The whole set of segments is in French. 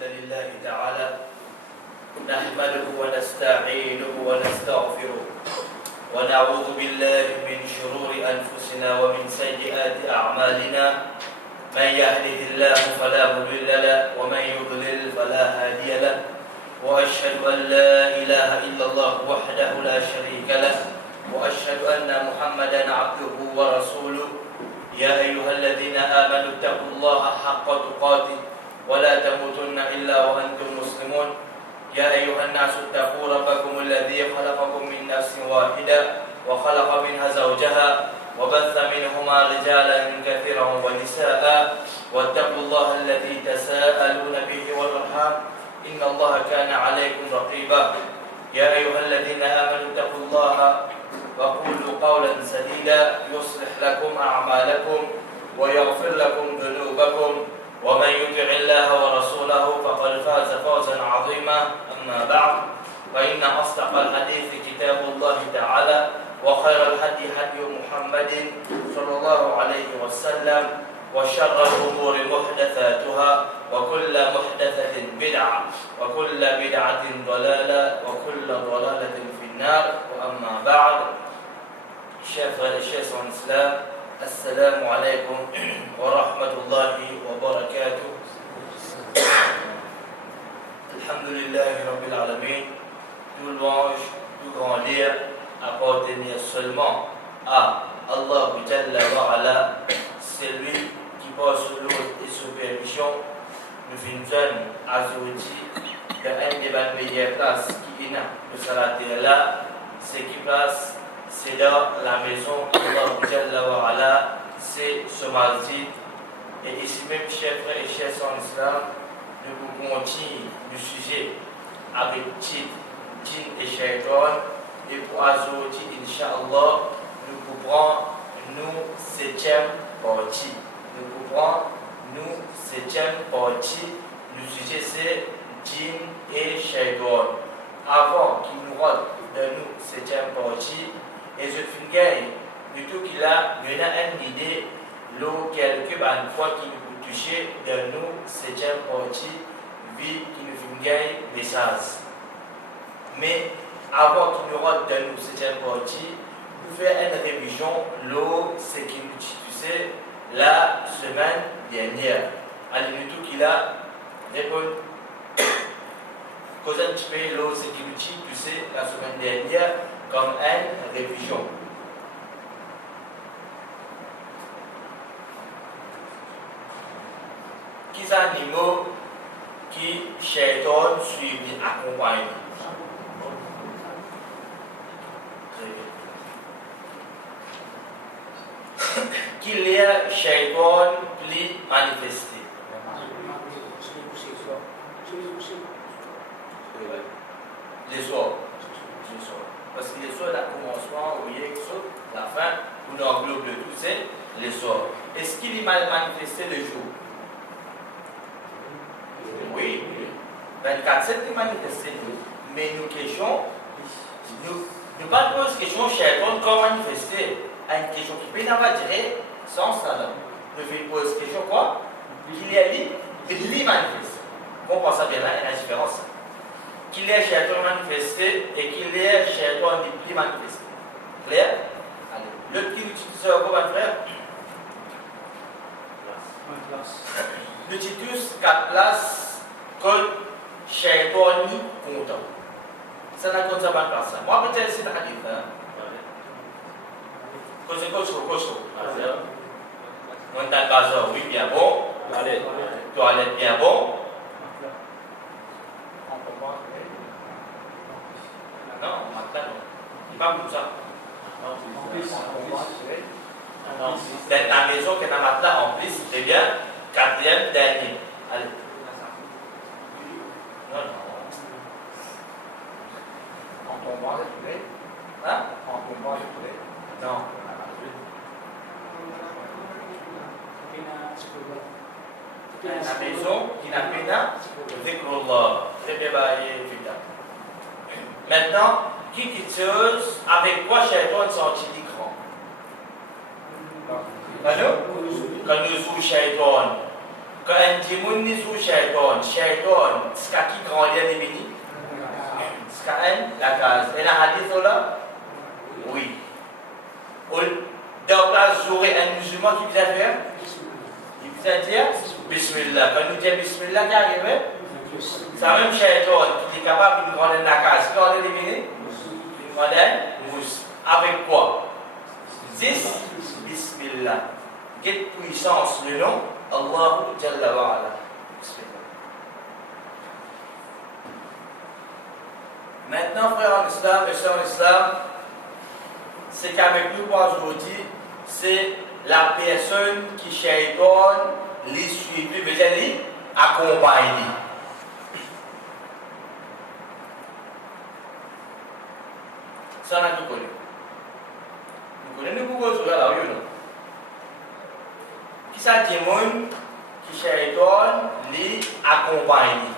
الحمد لله تعالى نحمده ونستعينه ونستغفره ونعوذ بالله من شرور أنفسنا ومن سيئات أعمالنا من يهده الله فلا مضل له ومن يضلل فلا هادي له وأشهد أن لا إله إلا الله وحده لا شريك له وأشهد أن محمدا عبده ورسوله يا أيها الذين آمنوا اتقوا الله حق تقاته ولا تموتن إلا وأنتم مسلمون يا أيها الناس اتقوا ربكم الذي خلقكم من نفس واحدة وخلق منها زوجها وبث منهما رجالا كثيرا ونساء واتقوا الله الذي تساءلون به والأرحام إن الله كان عليكم رقيبا يا أيها الذين آمنوا اتقوا الله وقولوا قولا سديدا يصلح لكم أعمالكم ويغفر لكم ذنوبكم ومن يطع الله ورسوله فقد فاز فوزا عظيما أما بعد فإن أصدق الحديث كتاب الله تعالى وخير الهدي هدي محمد صلى الله عليه وسلم وشر الأمور محدثاتها وكل محدثة بدعة وكل بدعة ضلالة وكل ضلالة في النار وأما بعد chers frères et chers en islam, assalamu alaikum wa rahmatullahi wa barakatuh. Alhamdulillahi rabbil alamin. Tout louange, tout grand lire appartenir seulement à Allah Jalla wa Ala, c'est lui qui passe l'eau et sous permission. Nous finissons à Zouti dans une des meilleures places qui est là, ce qui passe. C'est là la maison d'Allah Jalla wa Ala, c'est ce masjid. Et ici même, chers frères et chers en islam, nous pouvons continuer du sujet avec titre Djinn et Shaitan. Et pour Azouti, Inch'Allah, nous couvrons nous 7e partie. Nous couvrons nous 7e partie. Le sujet c'est Djinn et Shaitan. Avant qu'il nous rende de nous 7e partie, et je finis du tout qu'il a une idée, quelque une fois qu'il nous touche de nous, 7e partie, vie qui nous fait message. Mais avant qu'il nous rende de nous, 7e partie, nous faisons une révision, ce qui nous touche la semaine dernière. Alors, du tout qu'il a répondu. Quand on fait ce qui nous touche la semaine dernière, comme une révision. Qui sont les animaux qui Shaitan suivent accompagnent? Qui les Shaitan plus manifesté? Les soirs. Parce que les soirs, le commencement, vous voyez, la fin, on englobe tout, c'est les soirs. Est-ce qu'il est mal manifesté le jour? Oui. 24/7 est manifesté. Mais nous question, nous pas de question Shaitan comment manifester. Une question qui peut n'avoir dire sans ça. Nous poser question quoi? Qu'il y a lui manifesté. On pense à bien là, il y a une différence. Qu'il est Shaitan manifesté et qu'il est Shaitan n'est plus manifesté. Clair? Allez. Le petit utiliseur, comment frère? L'utilise 4 places que Shaitan n'est content. Ça n'a pas de place. Moi, peut-être c'est un hadith. Cocho. On t'a pas oui, bien bon. Allez. Toilette bien bon. Non, maintenant, il pas comme ça. Dans la maison qui est dans matelas en plus, c'est bien, 4e dernier. Allez. Non. En tombant, c'est vrai. Hein? En tombant, c'est vrai. Non. La maison qui n'a pas Zikrullah. Très bien, maintenant, qui quitteuse, avec quoi Shaitan sortit d'écran? Quand nous jouons Shaitan, Quand un djimoun ni sous shaitan, c'est qui grandit les mini? C'est la case. Et la hadith là? Oui. Dans la journée, un musulman qui vient faire? Il vient dire Bismillah. Quand nous disons Bismillah, qu'est-ce qui arrive? C'est la même shaitan qui est capable de grandir la case. Grandir les mini? Grandir mousse. Avec quoi? 10 Bismillah. Quelle puissance le nom? Allahu Jalla wa Ala. Maintenant, frères en islam et sœurs en islam, c'est qu'avec nous pour aujourd'hui, c'est la personne qui shaitan les suit, veut dire les accompagne. Ça, on a tout connu. Nous connaissons beaucoup de choses là, oui ou non? Qui ça dit monde qui shaitan les accompagne.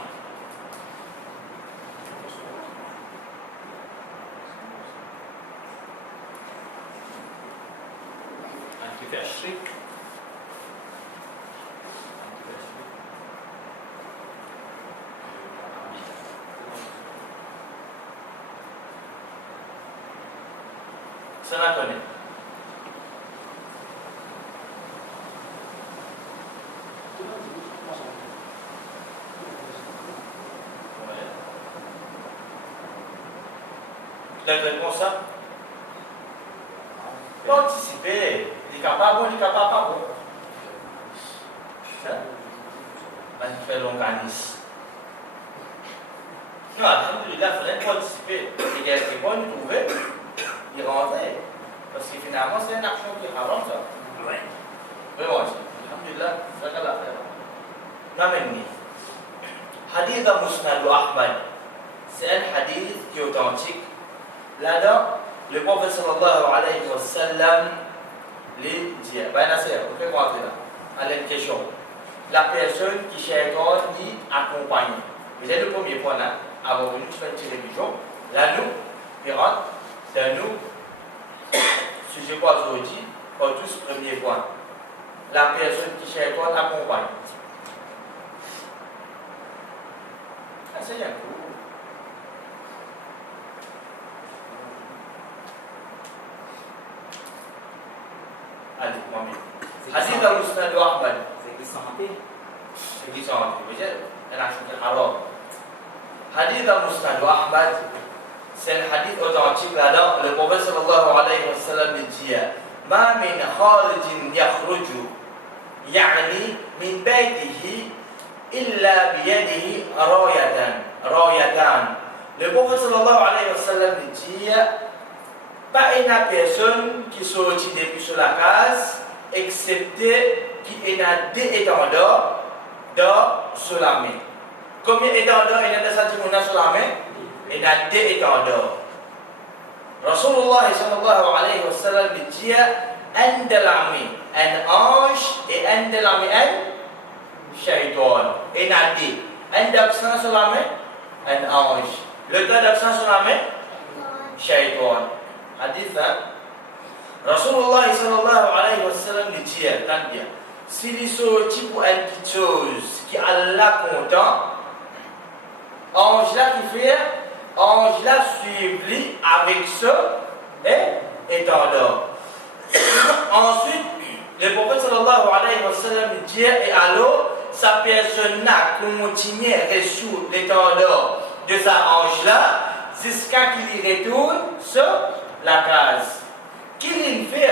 Qui fait shirk. Ça la connaît. La réponse ça? Participer. Il est capable, il est capable, pas bon. Ça? Il fait l'organisme. Non, alhamdoulilah, il fallait participer. Et quelqu'un bon, il trouvait, il rentrait. Parce que finalement, c'est une action qui est haram, ça. Oui. Vraiment, alhamdoulilah, c'est ça la faire. N'amène-ni. Hadith de Musnad Ahmad. C'est un hadith qui est authentique. Là-dedans, le prophète sallallahu alayhi wa sallam lui dit, ben Nasser, on fait rentrer là, à la question. La personne qui shaitan ni accompagne. Vous êtes le premier point là, avant que nous fassions une télévision. Là, nous, pirate, c'est nous, sujet pour aujourd'hui, pour tous premier point. La personne qui shaitan accompagne. Ah, c'est un coup. Allez, moi-même. Hadith al-Musnad Ahmad. C'est qui santé. C'est qui santé. Vous voyez, elle a acheté haram. Hadith al-Musnad Ahmad, c'est un hadith authentique là-dedans. Le prophète sallallahu alayhi wa sallam dit Ma min kharijin yakhruju يعني من بيته إلا بيده رايتان. Le prophète sallallahu alayhi wa sallam dit pas une personne qui sortit depuis sur la case, excepté qui est à deux étendards sur la main. Combien d'étendards il y a de sentiments sur la main? Il y a deux étendards. Rasulullah sallallahu alayhi wa sallam dit un de la main, un ange et un de la main, un shaitan. Il y a deux. Un d'accent sur la main, un ange. Le temps d'accent sur la main, shaitan. Hadith, Rasulullah sallallahu alayhi wa sallam dit, tant bien, s'il est sorti pour une petite chose qui Allah content, ange là qui fait, ange là suivi avec ça et étendard. Ensuite, le prophète sallallahu alayhi wa sallam dit, et alors, sa personne là continue à résoudre l'étendard de sa ange là jusqu'à qu'il y retourne sur la case. Qu'il fait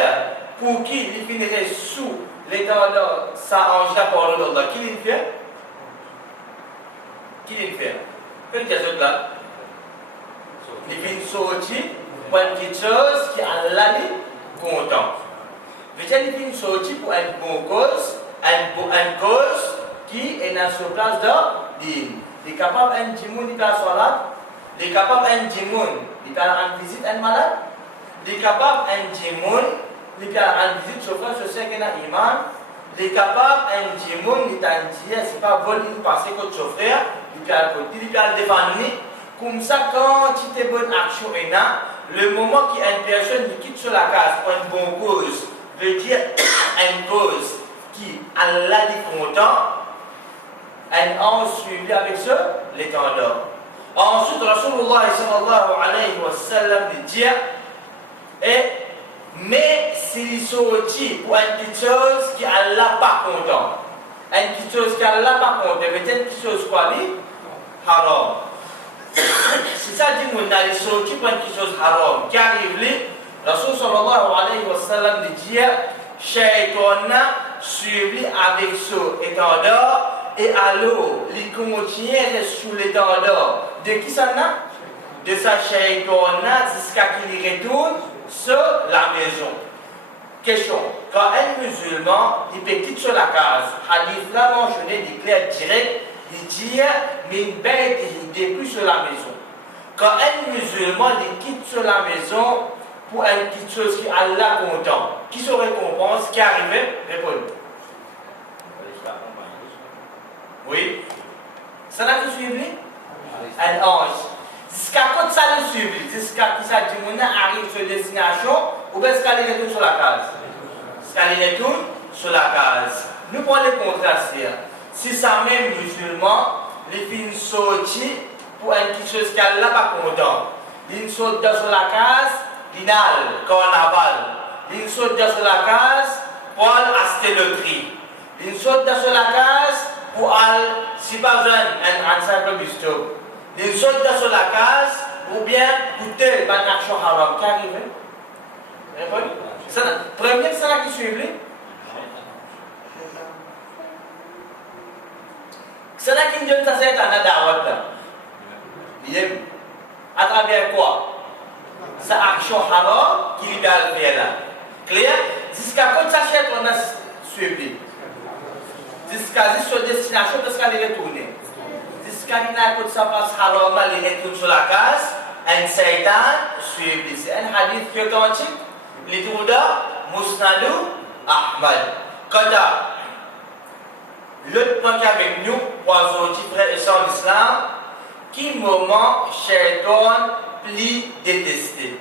pour qu'il finirait sous l'étendard sa ange là par l'Allah. Qu'il fait? Qu'il fait? Qu'est-ce qu'il y a là? Il vient sortir pour une petite chose qui Allah est content. Il vient sortir pour une bonne cause, une cause qui est dans sa place de l'île. Il est capable d'un djimoun qui va soit là. Il est capable d'un djimoun qui va rendre visite à un malade. Il est capable d'un djimoun qui va rendre visite sur frère, sur ceux qui ont un iman. Il est capable d'un djimoun qui va dire, c'est pas vol, il passe contre son frère. Il va le défendre. Comme ça, quand tu es bonne action, le moment qu'il y a une personne qui quitte sur la case pour une bonne cause, veut dire une cause qui Allah est content, un ange suivi avec ce l'étendard. Ensuite, Rasulullah sallallahu alayhi wa sallam dit mais s'il sortit pour une petite chose qui Allah pas content, une petite chose qui Allah pas content, peut-être une petite chose quoi dit haram. C'est ça dit qu'on a sorti pour une petite chose haram qui arrive là, Rasul sallallahu alayhi wa sallam dit Shaitan suivi avec ce étendard et alors il continue sous l'étendard de qui ça n'a? De sa Shaitan jusqu'à qu'il retourne sur la maison. Question. Quand un musulman il quitte sur la case, hadith là mentionné déclare direct, il dit min baytihi depuis sur la maison. Quand un musulman il quitte sur la maison pour une petite chose qui Allah content, qui se récompense, qui arrive, répondez. Oui. Ça n'a que suivi? Un ange. Jusqu'à quand ça le suivi? Jusqu'à qui ça dit qu'on arrive sur destination ou bien jusqu'à il retourne sur la case? Jusqu'à il retourne sur la case. Nous prenons le contraste. Si ça même musulman, les filles sortent pour une petite chose qu'elle n'a pas content. Ils sortent sur la case, l'inal, carnaval. Ils sortent sur la case pour acheter le prix. Ils sortent sur la case pour aller, si pas un simple bistrot. Ils sortent sur la case ou bien goûter une action haram qui arrive. Premier, c'est là qui suit. C'est là qui nous donne ça, c'est un adawat. À travers quoi? Sa action haram qui lui a fait là. Clair? Jusqu'à quand ça fait qu'on a suivi? Jusqu'à cette destination, jusqu'à les retourner. Jusqu'à quand ça passe haram, il retourne sur la case, un Satan suivi. C'est un hadith qui est authentique. Les Touda, Musnadou, Ahmad. Kada. L'autre point avec nous, pour aujourd'hui, frères et sœurs d'Islam, qui moment Shaitan plie détesté?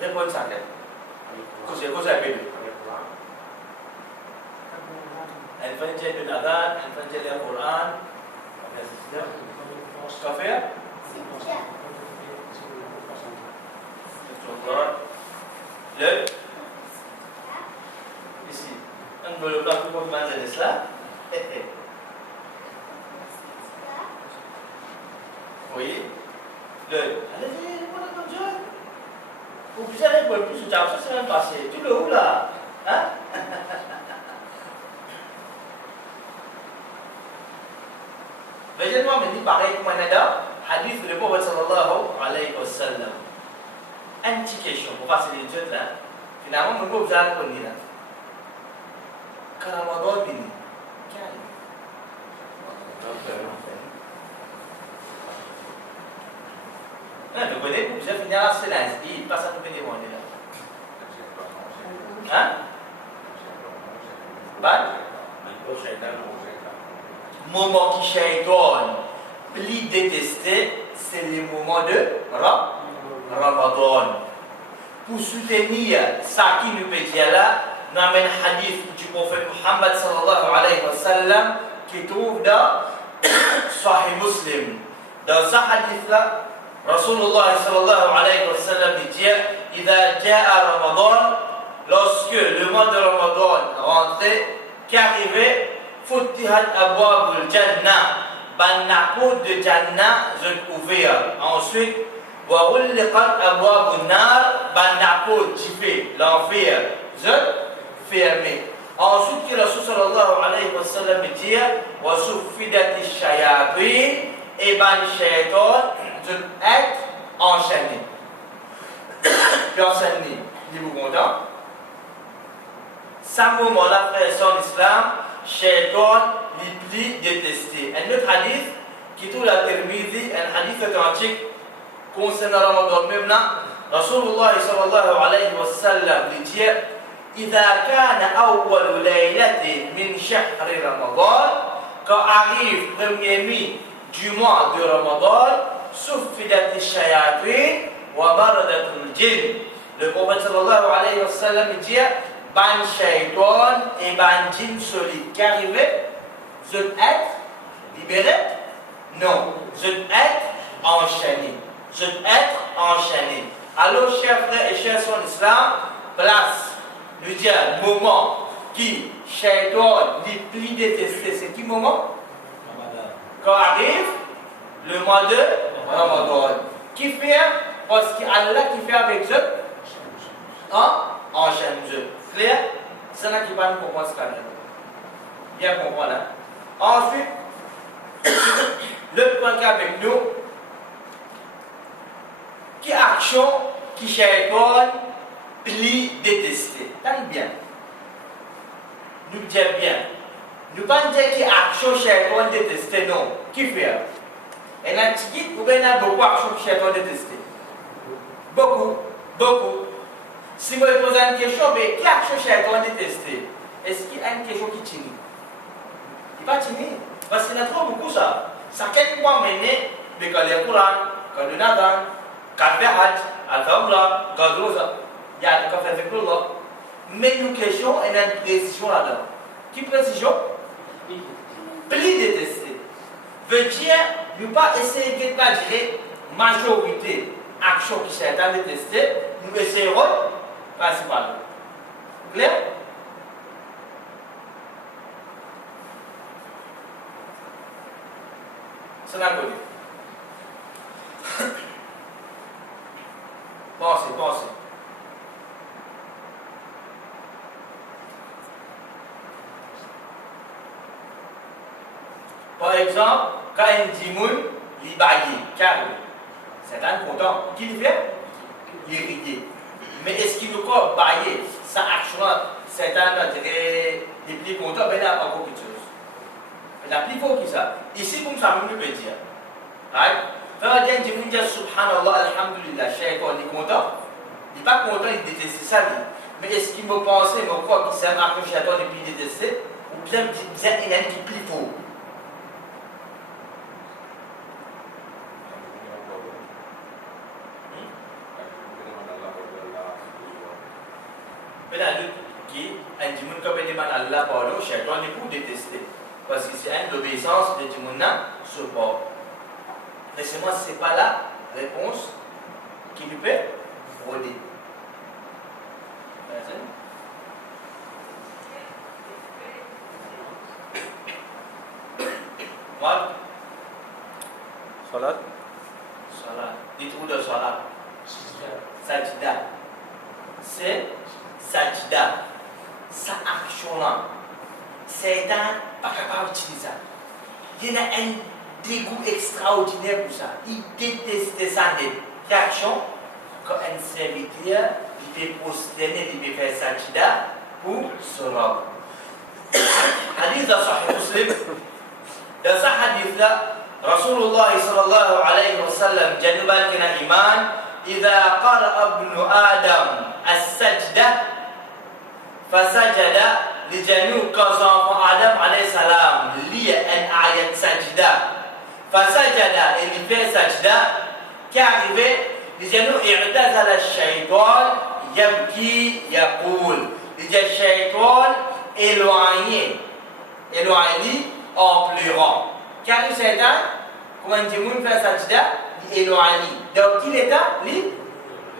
Répondez ça. Qu'est-ce que appelle? Elle fait de l'adhan, elle fait le Coran. Qu'est-ce qu'on fait? Le ici. On ne veut pas pour manger cela. Oui. Le. Allez-y, mon Dieu. Vous pouvez aller pour plus de temps, ça c'est même passé. Tu le où là? Hein? Voyez-moi, me dit pareil comme un ada, hadith de Prophète sallallahu alayhi wa sallam. Une petite question pour passer les deux là. Finalement, nous pouvons vous aller pour là. Quand Ramadan vient, qu'est-ce vous connaissez, vous avez fini la séance, il passe à tout le monde là. Hein? Moment qui Shaitan plus détesté, c'est le moment de Ramadan. Pour soutenir ça qui nous peut dire là, nous avons un hadith du prophète Muhammad sallallahu alayhi wa sallam qui trouve dans Sahih Muslim. Dans ce hadith là, Rasulullah sallallahu alayhi wa sallam dit إذا جاء رمضان, lorsque le mois de Ramadan rentrait, qu'arrivait Futihat abwabul Jannah, la porte de Jannah sont ouvertes. Ensuite, wa ghulqat abwabun nar, la porte de l'enfer sont fermées. Ensuite, que Rasul sallallahu alayhi wa sallam dit wa suffidat ash-shayatin, et shaitan sont être enchaînés. Personne n'est vous content? Ça moment-là, frère et sœurs d'Islam, Shaitan les plus détesté. Un autre hadith qui trouve la Tirmidhi, un hadith authentique concernant Ramadan même là, Rasulullah sallallahu alayhi wa sallam dit إذا كان أول ليلة من شهر رمضان, quand arrive première nuit du mois de Ramadan, سفدت الشياطين ومردت الجن. Le prophète sallallahu alayhi wa sallam dit ban shaitan et ban djinn solide qui arrivait, vous êtes libéré? Non, vous êtes enchaîné. Vous êtes enchaîné. Alors, chers frères et chers sœurs en islam, place, nous dire, moment qui shaitan dit plus détesté, c'est qui moment? Quand arrive le mois de Ramadan. Qui fait? Parce qu'Allah qui fait avec eux, enchaîne eux. Clair? C'est là qui va nous comprendre ce canal. Bien comprendre. Hein? Ensuite, le point avec nous, qui action qui shaitan pli détesté. T'as bien. Nous disons bien. Nous ne pas dire qui action shaitan détesté, non. Qui fait? Et là, tu dis, ou bien il y a beaucoup d'actions que shaitan détesté. Beaucoup. Si vous me posez une question, mais qui action shaitan détesté? Est-ce qu'il y a une question qui tient? Il va tenir. Parce qu'il y a trop beaucoup ça. Ça quelques mois mener, mais quand le Coran, quand le Nadan, quand le Hajj, Al-Famla, Gadroza, il y a le café avec l'Allah. Mais nous question, il y a une précision là-dedans. Qui précision? Pli détesté. Veut dire, ne pas essayer de pas dire majorité, action qui s'est détestée, nous essayerons principalement. Clair? C'est la connu. Pensez. Par exemple, quand un dimoun, il baille, calme. C'est un content. Qui le fait? Il est ridé. Mais est-ce qu'il nous croit bailler? Ça action, c'est un des plus contents, mais il y a encore quelque chose. Mais la plus fort que ça. Ici, comme ça, nous peut dire. Right? Quand un dimoun dit Subhanallah, Alhamdulillah, shaitan, il est content. Il n'est pas content, il déteste ça. Mais est-ce qu'il me pense, il me croit que c'est un marque shaitan et puis il déteste? Ou bien il y a un qui est plus fort? Qui un dimoun qui demande à Allah pardon, shaitan n'est pour détester. Parce que c'est une obéissance de dimouna sur bord. Laissez-moi, ce n'est pas la réponse qui nous peut frauder. Moi, Salat. Dites-vous de salat. Sajda. C'est sajda. Ça action là. C'est un pas capable d'utiliser ça. Il y a un dégoût extraordinaire pour ça. Il déteste ça. Des actions quand un serviteur il peut prosterner, il peut faire sajda pour se rendre. Hadith de Sahih Muslim. Dans ce hadith là, Rasulullah sallallahu alayhi wa sallam januban kena iman إذا قرأ ابن آدم السجدة فسجد لجنوب كظام آدم عليه السلام لي أن آية سجدة فسجد اللي في سجدة كعرفة لجنوب اعتزل الشيطان يبكي يقول لجا الشيطان éloigné en pleurant car le Satan quand un démon fait sajda éloigné. Donc il est là, il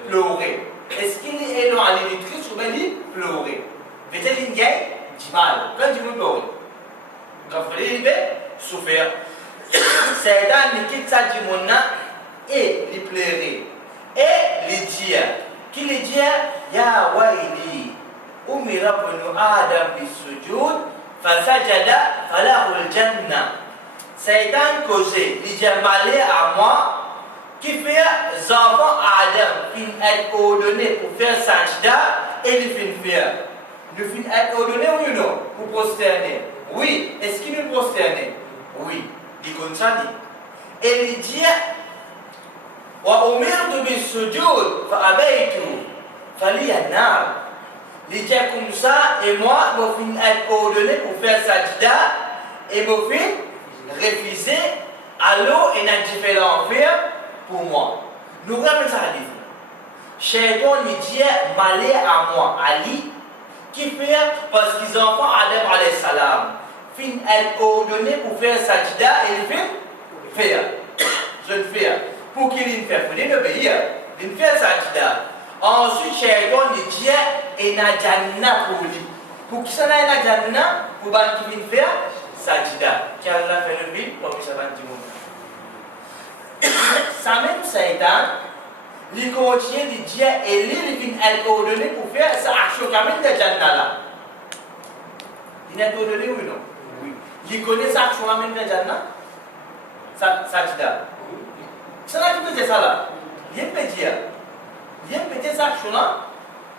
pleurait. Est-ce qu'il est éloigné, il est triste ou bien il pleurait? Peut-être qu'il y a du mal. Quand il pleure, quand il veut souffrir, c'est dans le quitte ça du monde et il pleurait. Et il dit, qu'il dit, Ya waili, umira bunu Adam bisujud, fasajada falahul jannah. Satan causé, il dit malheur à moi. Qui fait les enfants Adam qui être ordonnés pour faire sajda et ils finissent faire. Nous finissons être ordonnés ou non pour prosterner? Oui. Est-ce qu'ils nous prosternent? Oui. Il comme ça dit. Et il dit wa umirtu bis-sujud fa abaytu faliya nar. Il dit comme ça et moi je finis être ordonné pour faire sajda et je finis refuser alors il a différent faire pour moi. Nous regardons ça hadith. Shaitan lui dit malheur à moi, Ali, Qui fait parce qu'ils ont fait Adam alayhi salam. Fin est ordonné pour faire sajda et il fait faire. Je le fais. Pour qu'il le fasse, il faut obéir. Il fait sajda. Ensuite, Shaitan dit Dieu est na Jannah pour lui. Pour qui ça n'a na Jannah, pour qu'il vienne faire sajda. Car Allah fait le vide, pour que ça va dire. Ça même Satan, il continue de dire et il est ordonné pour faire ça action quand même de Jannah là. Il est ordonné ou non? Oui. Il connaît ça action quand même de Jannah? Sajda. Ça n'a pas dit ça là. Il peut dire. Il peut dire ça action là.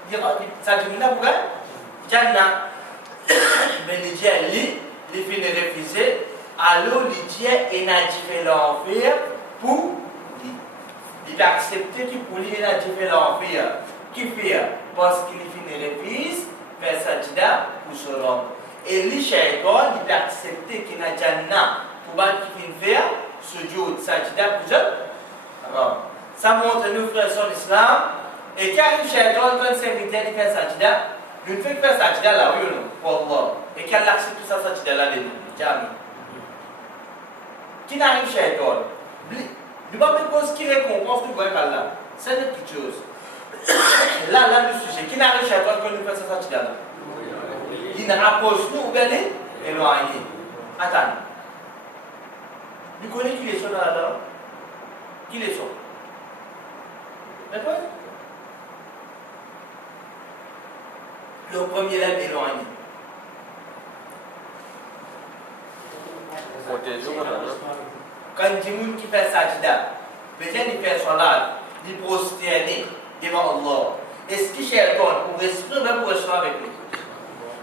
Il ça dit là pour Jannah. Mais il dit il finit de refuser. Alors il dit il n'a dit l'enfer. Pour il accepter qu'il pour lui il a dit l'enfer qui fait parce qu'il finit refuse faire sajda pour son homme et lui Shaitan il accepter qu'il a Jannah pour qu'il finit faire sujud sajda pour son homme. Ça montre nous frères sur l'islam et quand le Shaitan quand serviteur il fait sajda il fait faire sajda là oui ou non pour Allah et qu'il accepte ça sajda là de nous jamais qui n'arrive Shaitan. Ne pas me poser qui récompense du bon Allah. C'est une petite chose. Là, le sujet. Qui n'arrive chez toi quand nous faisons ça, tu là? Il ne rapproche nous ou bien éloigné. Attends. Nous connaissons qui les sont là? Qui les sont? D'accord? Le premier là, éloigné. Quand il y a des gens qui font sajda, peut-être qu'ils font salat, ils prosternent devant Allah. Est-ce que Shaitan, pour respirer, même pour respirer avec lui?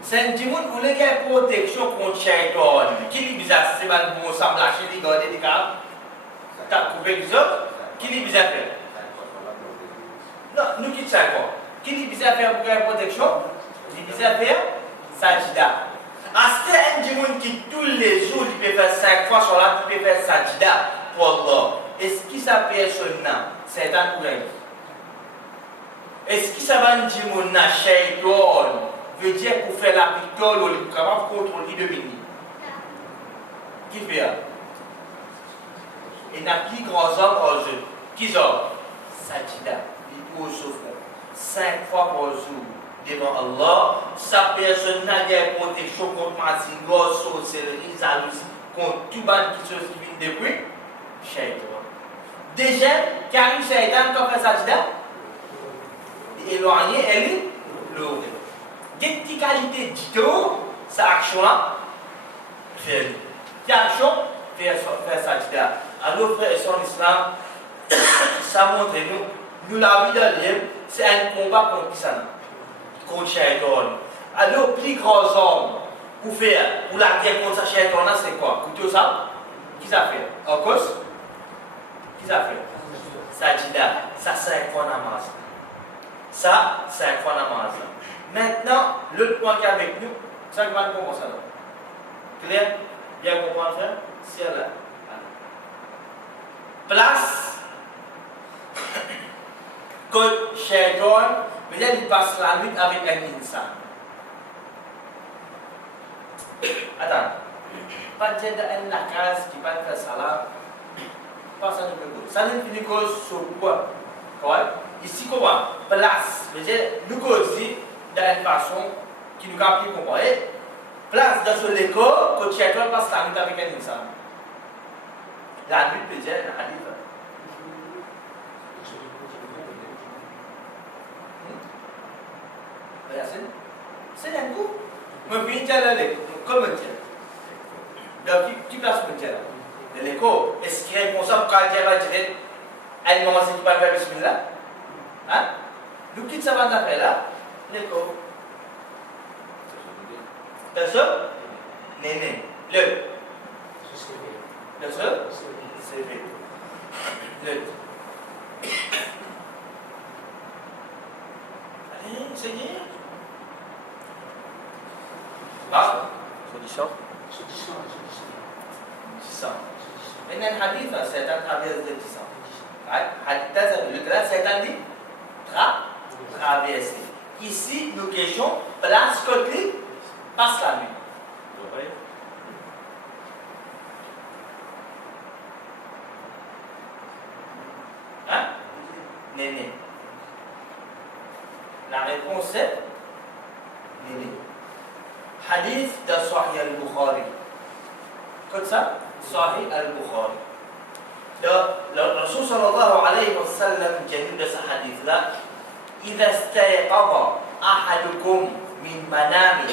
C'est un gens qui voulait qu'il y ait une protection contre Shaitan. Qui est bizarre? C'est pas bon, ça me lâche, il garde des cas. Tu as coupé les autres? Qui est bizarre faire? Non, nous quittons ça quoi? Qui est bizarre faire pour qu'il y ait une protection? Il est bizarre faire sajda. C'est un gens qui tous les jours il peut faire 5 fois sur la il peut faire sajda pour Allah. Est-ce que ça personne-là, c'est un courant? Est-ce que ça va dire mon Shaitan veut dire pour faire la victoire ou pour capable contrôler de mini? Qui fait ça? Il n'y a plus grand homme en jeu. Qui sont? Sajda. Il peut souffrir 5 fois par jour. Devant Allah, sa personne n'a pas protection contre Mazingo, sorcellerie, jalousie, contre tout ban qui chose qui vient depuis Shaitan. Déjà, quand il Shaitan quand fait sajda, il est éloigné, elle est lourde. Quelle qualité de sa action là, faire. Quelle action faire sajda. Alors, frère, son islam, ça montre nous la vie de l'homme, c'est un combat contre ça. Contre Shaitan. Alors, plus grand homme pour faire, pour la guerre contre Shaitan, c'est quoi? Écoutez ça? Qui ça fait? En cause? Qui ça fait? Sajda. Ça, c'est quoi namaz? Ça, c'est quoi namaz? Maintenant, l'autre point qui est avec nous, ça va comprendre ça. Clair? Bien comprendre, frère? C'est là. Place. Que Shaitan, peut-être il passe la nuit avec un insan. Attends. Pas dire la case qui va faire salat. Pas ça ne peut pas. Ça ne finit que sur quoi? Ici, quoi? Place. Peut-être nous causer d'une façon qui nous a pu comprendre. Place dans ce l'école, que Shaitan passe la nuit avec un insan. La nuit peut dire la nuit. C'est un coup. Mais puis, il y a l'écho. Comment dire? Donc, qui place pour dire? L'écho, est-ce qu'il est responsable quand il va dire elle m'a dit qu'il va faire bismillah? Hein? Nous quittons ça va faire là? L'écho. T'as ça? Néné. Le. T'as ça? C'est vrai. Le. Allez, c'est bien. Ah, solution. Ini hadis setan traverse de disant. Le grade setan dit traverser. Ici, nous question, place côté, passe la nuit. Hein? Néné. La réponse est néné. Hadith de Sahih al-Bukhari. Comme ça, Sahih al-Bukhari. Le Rasul sallallahu alayhi wa sallam dit de ce hadith-là, إذا استيقظ أحدكم من منامه.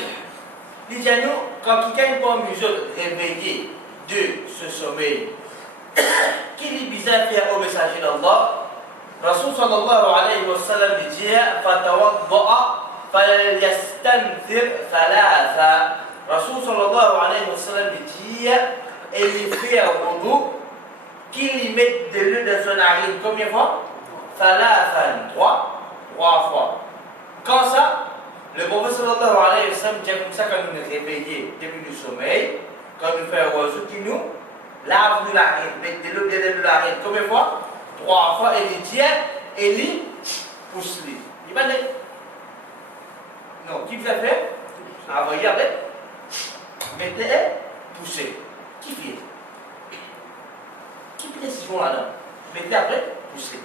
Il dit nous, quand quelqu'un peut nous réveiller de ce sommeil, qui lui bizarre faire au messager d'Allah, Rasul sallallahu alayhi wa sallam dit فتوضأ فليستنثر ثلاثة. Rasul sallallahu alayhi wa sallam dit et lui fait un wudu, qui lui met de l'eau dans son narine combien de fois? ثلاثا, trois fois. Quand ça, le prophète sallallahu alayhi wa sallam dit comme ça quand nous nous réveillons depuis le sommeil, quand nous faisons un oiseau qui nous lave nous la narine, met de l'eau dans la narine combien de fois? Trois fois, et il dit, et il pousse-lui. Il va dire, non, qui vous a fait? Envoyez avec, mettez, poussez. Qui fait? Qui précision là-dedans? Mettez après, poussez.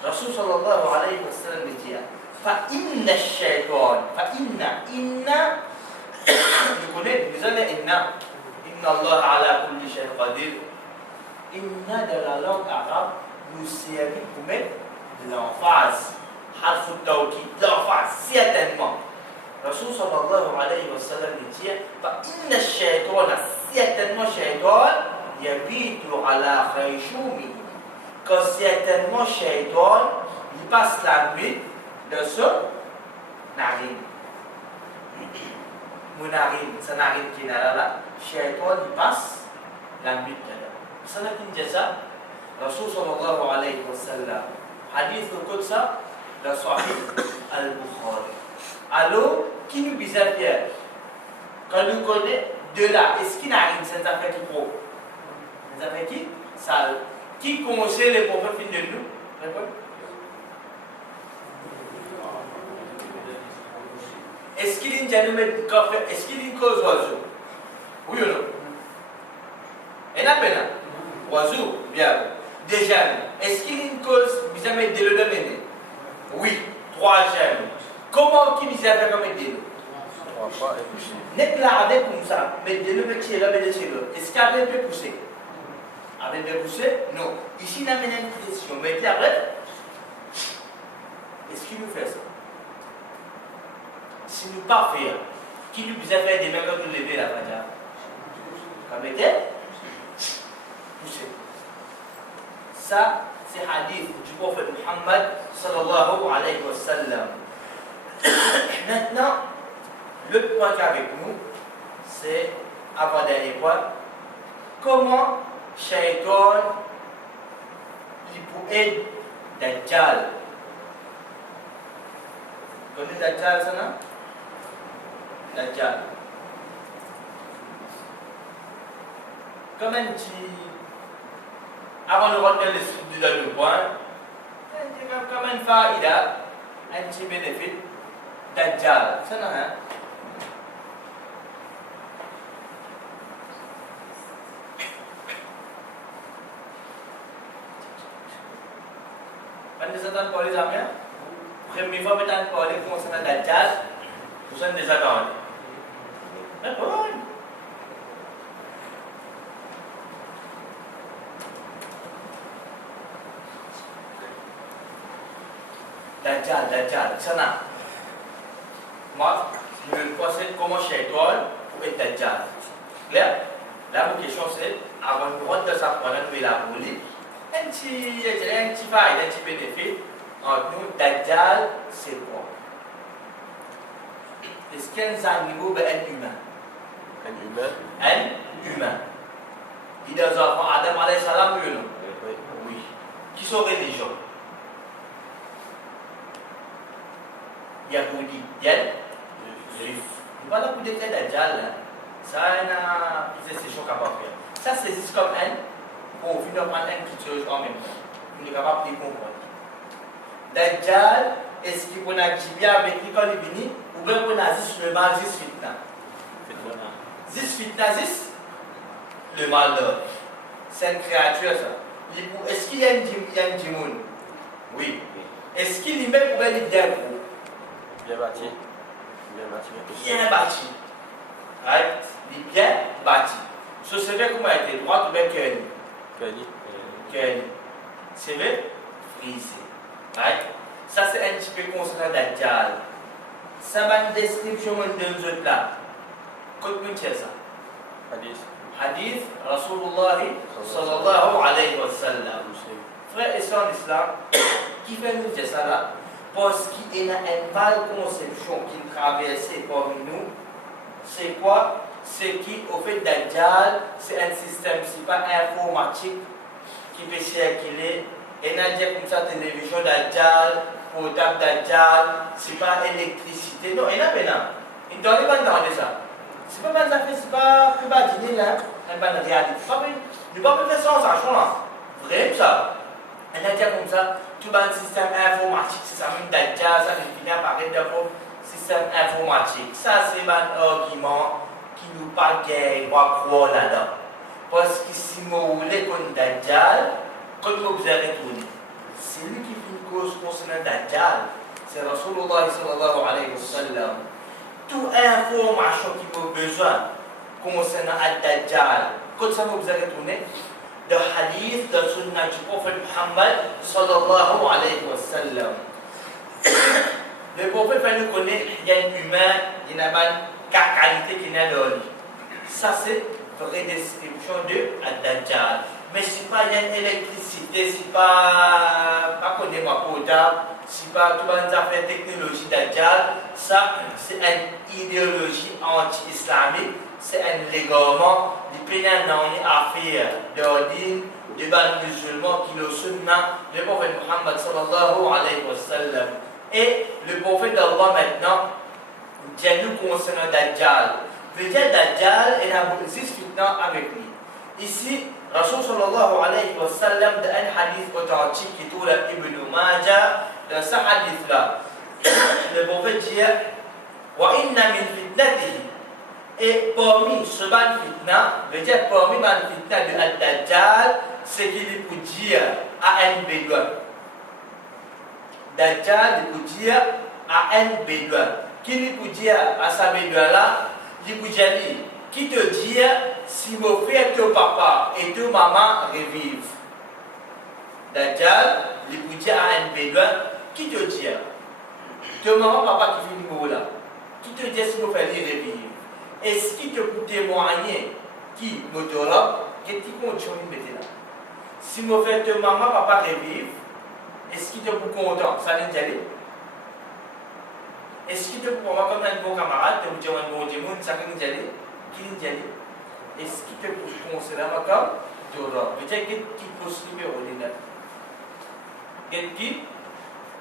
Rasul sallallahu alayhi wa sallam dit, فإن الشيطان فإن vous connaissez, vous avez inna Allah ala kulli shay qadir. Inna dans la langue arabe nous servit pour mettre de l'emphase. Harf al-tawkid, l'emphase, certainement. Rasul sallallahu alayhi wa sallam dit, فإن الشيطان certainement shaytan يبيت على خيشومه. Quand certainement shaytan il passe la nuit dans ce narine. Mon narine, sa narine qui est là, shaytan il passe la nuit dedans. Ça n'a qu'une dit ça. Rasul sallallahu alayhi wa sallam. Hadith de ça dans Sahih al-Bukhari. Alors, qui nous bizarre Pierre? Quand nous connaissons de là, est-ce qu'il narine, c'est un affaire qui pro? C'est un affaire qui? Ça. Qui conseille les prophètes fin de nous? Est-ce qu'il y a une janelle café? Est-ce qu'il y a une cause oiseau? Oui ou non? Et n'a pas oiseau, bien. Déjà, est-ce qu'il y a une cause vous avez de le donner? Oui, troisième. Comment qui vous avez comme de l'eau? Trois fois et pousser. N'est là avec comme ça, mais de l'eau petit là, mais de l'eau. Est-ce qu'avec peut pousser? Avec peut pousser? Non. Ici, on a une question. Mais après, est-ce qu'il nous fait ça? Si nous pas faire, qui nous a fait des mains quand nous lever la fajr? Comme était? Pousser. Ça, c'est hadith du prophète Muhammad sallallahu alayhi wa sallam. Maintenant, le point qu'avec nous, c'est, avant dernier point, comment Shaitan il peut aider Dajjal. Vous connaissez Dajjal, ça non? Dajjal. Comme un petit. Avant de rentrer dans le point, comme un faïda, un petit bénéfice, Dajjal. Ça non, hein? Quand nous entendons parler des Amis, première fois que nous entendons parler concernant Dajjal, nous sommes déjà dans le. Mais bon. Dajjal, ça n'a. Moi, je vais penser comment Shaitan pour être Dajjal. Clair? Là, ma question c'est, avant de rentrer dans sa parole, nous allons la rouler. Un petit faille, un petit bénéfice entre nous, Dajjal, c'est quoi? Est-ce qu'un animal est un humain? Un humain? Un humain. Il y a des enfants, Adam alayhi salam, oui ou non? Oui. Qui sont religieux? Yahudi, Juif. Il va là pour détecter Dajjal. Ça, c'est chaud capable de faire. Ça, c'est juste comme un. Pour finir par un qui chose en même temps. On est capable de comprendre. Dajjal, est-ce qu'il peut bien avec lui quand il vient, ou bien qu'on a juste le mal, juste fitna. Juste fitna, juste le mal. C'est une créature, ça. Est-ce qu'il y a une djimoun? Oui. Est-ce qu'il y met pour bien bien gros? Bien bâti. Bien bâti. Right? Il est bien bâti. Ce CV comment était droit ou bien curly? CV frisé. Right? Ça c'est un petit peu concernant Dajjal. Ça va une description de nous autres là. Qu'est-ce que c'est ça? Hadith Rasulullah sallallahu alayhi wa sallam. Frères et sœurs d'islam, qui fait nous dire ça là? Parce qu'il y a une mal conception qui traverse parmi nous. C'est quoi? C'est qu'au fait Dajjal, c'est un système, c'est pas informatique qui peut circuler. Et n'a dit comme ça télévision Dajjal, portable Dajjal, c'est pas électricité. Non, il y en a maintenant. Il ne doit pas entendre ça. C'est pas mal d'affaires, c'est pas plus bas dîner là, elle va réalité. Il ne va pas faire sans argent là. Vraiment ça. Elle a dit comme ça, tout le système informatique, c'est ça même Dajjal, ça finit par être un système informatique. Ça c'est un argument qui nous parle qu'on va croire là-dedans. Parce que si vous voulez qu'on Dajjal, quand vous avez retourné, c'est lui qui fait une cause concernant Dajjal. C'est Rasulullah sallallahu alayhi wa sallam. Toute information qui vous besoin concernant Dajjal, quand ça vous avez retourné, le hadith de sunnah du prophète Muhammad sallallahu alayhi wa sallam. Le prophète va nous connaître, il y a un humain, il y a une qualité qui est dans lui. Ça c'est une vraie description de Dajjal. Mais ce n'est pas une électricité, ce n'est pas qu'on est potable, ce n'est pas tout les affaires technologie Dajjal. Ça c'est une idéologie anti-islamique, c'est un légalement du pénal dans une affaire d'ordine de ban musulmans qui le sunna le prophète Muhammad sallallahu alayhi wa sallam. Et le prophète d'Allah maintenant dit nous concernant Dajjal. Le Dajjal est un fitna avec lui. Ici, Rasul sallallahu alayhi wa sallam dans un hadith authentique qui tourne Ibn Majah, dans ce hadith-là, le prophète dit wa inna min fitnatihi. Et parmi ce ban fitna, veut dire parmi ban fitna de Dajjal, c'est qu'il peut dire à un bédouin. Dajjal peut dire à un bédouin. Qui lui peut dire à sa bédouin-là, il peut dire qui te dit si vos frères, ton papa et ton maman revivent. Dajjal, il peut dire à un bédouin, qui te dit ton maman, papa qui vit mourir là, qui te dit si vos frères revivent. Est-ce qu'il te peut témoigner qui me dira qu'est-ce qui continue de mettre là? Si mon frère, ton maman, papa revivent, est-ce qu'il te peut content? Ça n'est pas aller. Est-ce qu'il te peut voir comme un bon camarade, te dire un bon démon, ça n'est pas aller? Qui n'est pas aller? Est-ce qu'il te peut considérer comme Dora? Veut dire qu'est-ce qui peut se libérer là? Qu'est-ce qui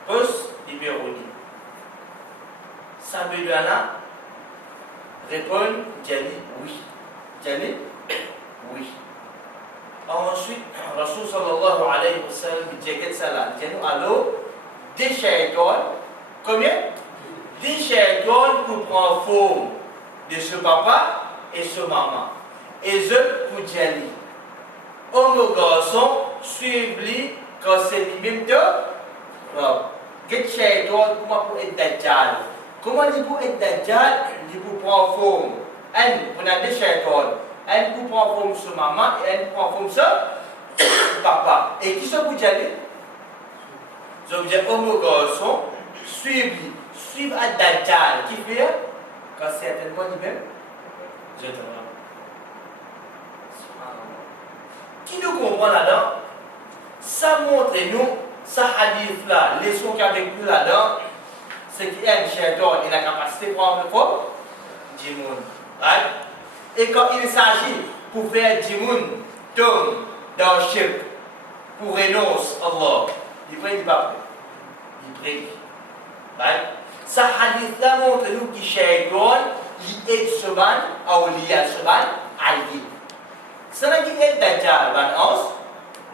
peut se libérer? Ça veut dire là? Répondre, Jali, oui. Jali, oui. Ensuite, Rasul sallallahu alayhi wa sallam dit que ça là, alors, des shaitans, combien? Des shaitans pour prendre forme de ce papa et ce maman. Et je pour Jali. Homme garçon, suivez-lui quand c'est lui-même de Get shaitan, comment pour être Dajjal? Comment il peut être Dajjal? Il peut prendre forme. Un, on a des shaitans. Un peut prendre forme sur maman et un prend forme sur papa. Et qui se peut aller? Je veux dire, homme garçon, suivre à Dajjal. Qui fait? Quand certainement lui-même, je te rends. Qui nous comprend là-dedans? Ça montre nous, ça hadith là, les sons qu'avec nous là-dedans, c'est qu'il y a un shaitan et la capacité de prendre forme Djimoun. Right? Et quand il s'agit pour faire Djimoun tombe dans le shirk, pour renoncer à Allah, il prie, il va il prie. Right? Ça hadith là montre nous que shaitan, il est souvent, awliya souvent, allié. Ça n'a pas été Dajjal,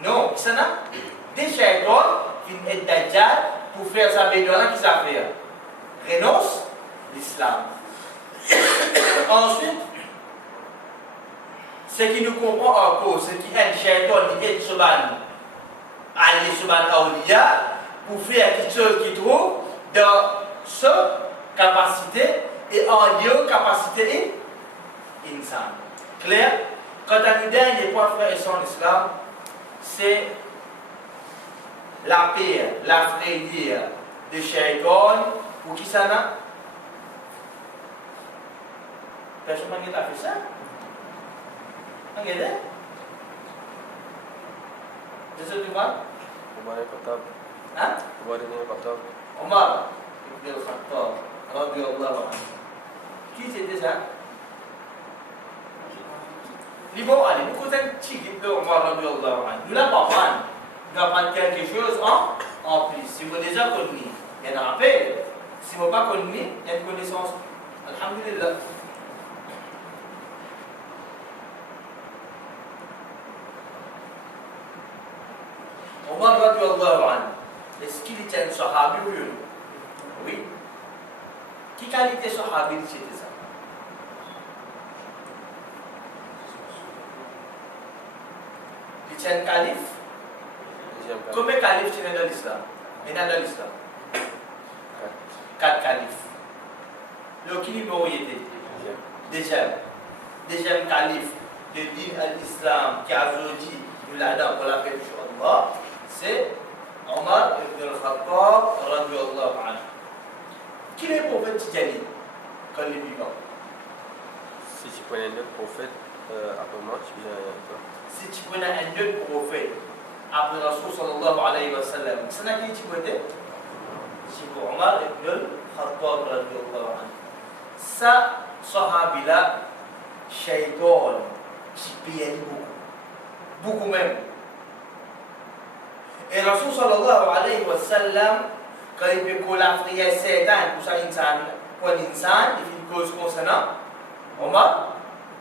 non, ça n'a des shaitans qui est Dajjal pour faire sa bédouin, qui ça fait? Renonce l'islam. Ensuite, ce qui nous comprend encore, ce qui est shaitan, qui est soban, aller soban awliya, pour faire quelque chose qui trouve dans sa capacité et en Dieu capacité insan. Clair? Quand on nous dernier point frère et son islam, c'est la paix, la frayeur de shaitan, pour qui ça n'a? Personne n'a fait ça? Regardez. C'est ce que tu vois? Omar al-Khattab. Hein? Omar ibn al-Khattab. Omar ibn al-Khattab, radiyallahu anhu. Qui c'était ça? Liban Ali, nous connaissons un petit de Omar radiyallahu anhu. Nous l'avons pas. Nous avons quelque chose en plus. Si vous déjà connu, il y en a un peu. Si vous pas connu, il y a une connaissance. Alhamdulillah. Omar radiyallahu anhu, est-ce qu'il était un sahabi ou non? Oui. Qui qualité sahabi c'était ça? Il était un calife? Combien de califes il y a dans l'islam? Il y a dans l'islam 4 califes. Le qui numéro il était? Deuxième calife de din al-Islam qui a aujourd'hui nous l'a dit pour la paix d'Allah, c'est Omar ibn al-Khattab radiyallahu anhu. Qui est le prophète Tijani quand il est vivant? Si tu prenais un autre prophète après moi, tu viens toi. Si tu prenais un autre prophète après Rasul sallallahu alayhi wa sallam, c'est là qui tu prenais? C'est pour Omar ibn al-Khattab radiyallahu anhu. Ça, sahabi-là, shaitan, qui payait beaucoup même. Et Rasul sallallahu alayhi wa sallam, quand il peut collaborer Satan pour ça, il fait une cause concernant Omar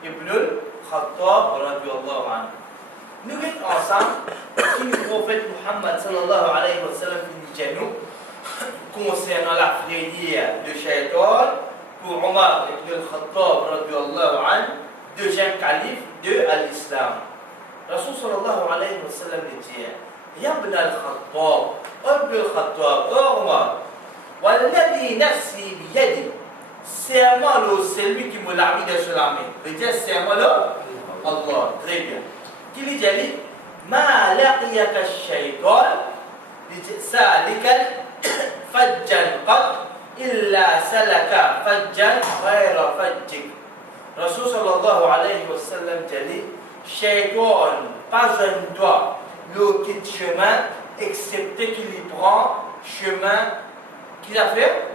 ibn al-Khattab radiyallahu anhu. Nous sommes ensemble, qui le prophète Muhammad sallallahu alayhi wa sallam qui nous concernant la prière de shaitan pour Omar ibn al-Khattab radiyallahu anhu, deuxième calife de l'islam. Rasul sallallahu alayhi wa sallam dit: Ya ibn al-Khattab, ibn al-Khattab, Omar, walladhi nafsi biyadi, serment celui qui me l'a mis de la main. Veut dire serment Allah. Très bien. Qui lui dit: Ma laqiyaka ash-shaytan salika fajjan qad illa salaka fajjan ghayra fajjik. Rasul sallallahu alayhi wa sallam dit: Shaytan pas un doigt le quitte chemin excepté qu'il y prend chemin qu'il a fait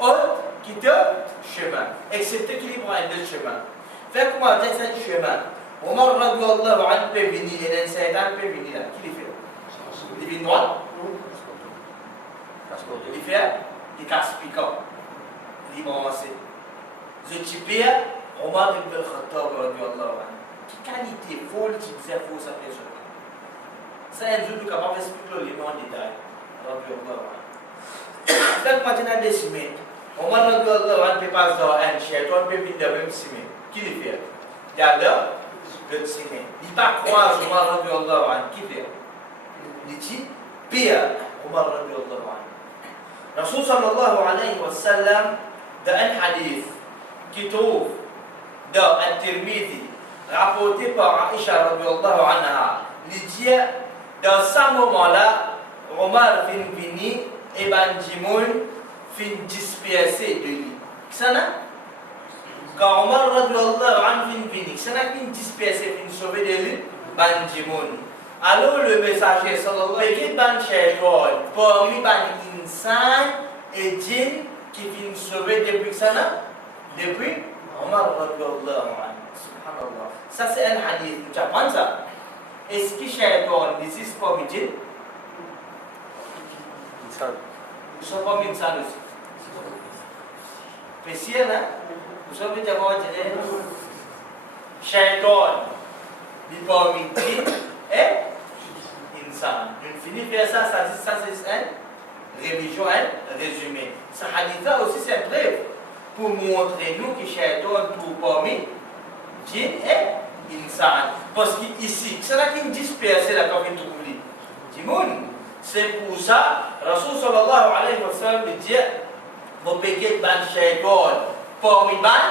autre quitte chemin excepté qu'il y prend un autre chemin. Fait comment dire ce chemin? Omar radiyallahu anhu peut venir et un Satan peut venir là. Qui le fait? Il vient droit? Il fait? Il casse piquant. Il va avancer. Je type Omar ibn al-Khattab radiyallahu anhu. Qui qualité folle qui disait faut sa personne? Ça un jour nous capable d'expliquer le nom en détail. Radiyallahu anhu. Peut-être maintenant des semaines. Omar radiyallahu anhu peut passer dans un shaitan peut venir dans la même semaine. Qui le fait? D'ailleurs, le semaine. Il ne pas croire Omar radiyallahu anhu. Qui fait? Il dit pire Omar radiyallahu anhu. Rasul sallallahu alayhi wa sallam dans un hadith qui trouve dans At-Tirmidhi rapporté par Aisha radiyallahu anha, il dit dans ce moment-là Omar fin vini et Banjimoun fin dispersé de lui. Ça n'a? Quand Omar radiyallahu anhu fin vini, ça n'a fin dispersé, fin sauvé de lui Banjimoun. Alors le messager sallallahu alayhi wa sallam shaitan parmi ban insan et djinn qui fin sauvé depuis ça n'a? Depuis Omar radiyallahu anhu. Subhanallah. Ça c'est un hadith. Tu apprends ça? Est-ce que shaitan n'existe pas parmi djinn? Insan. Nous sommes pas insan aussi. Spécial, hein? Nous sommes déjà pas shaitan. Il parmi djinn et insan. Une finie faire ça, ça c'est un religion résumée. Ce hadith aussi c'est un bref pour montrer nous que Shaitan tout parmi djinn et insan. Parce qu'ici, c'est là qu'il disperse la copie tout le monde. C'est pour ça, Rasul sallallahu alayhi wa sallam dit vous payez ban Shaitan parmi ban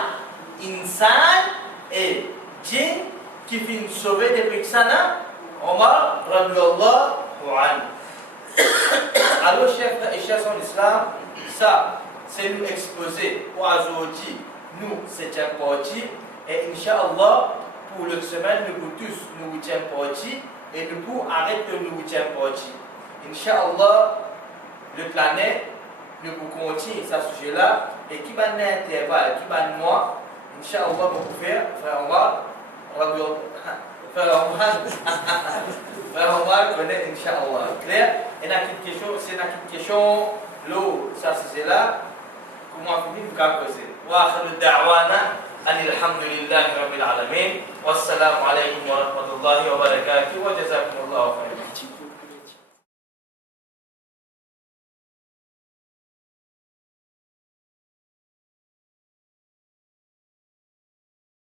insan et djinn qui finit sauver depuis que ça n'a Omar radiyallahu anhu. Alors, chef et chers en islam, ça, c'est nous exposer aujourd'hui, nous, 7e partie, et Inch'Allah, pour le semaine, nous tous, nous 8e partie, et nous pour arrêter nous 8e partie. Inch'Allah, le planète, nous pour continuer ce sujet-là, et qui va un intervalle, qui va un mois, Inch'Allah, nous pouvons faire, frère Omar, Frère Omar connaît Inch'Allah. Clair? Et la question, c'est la question, l'eau, ça c'est là. Comment finir vous qu'à poser? Wa akhiru da'wana alhamdulillahi rabbil alamin. Wassalamu alaykum wa rahmatullahi wa barakatuh wa jazakumullahu khairan.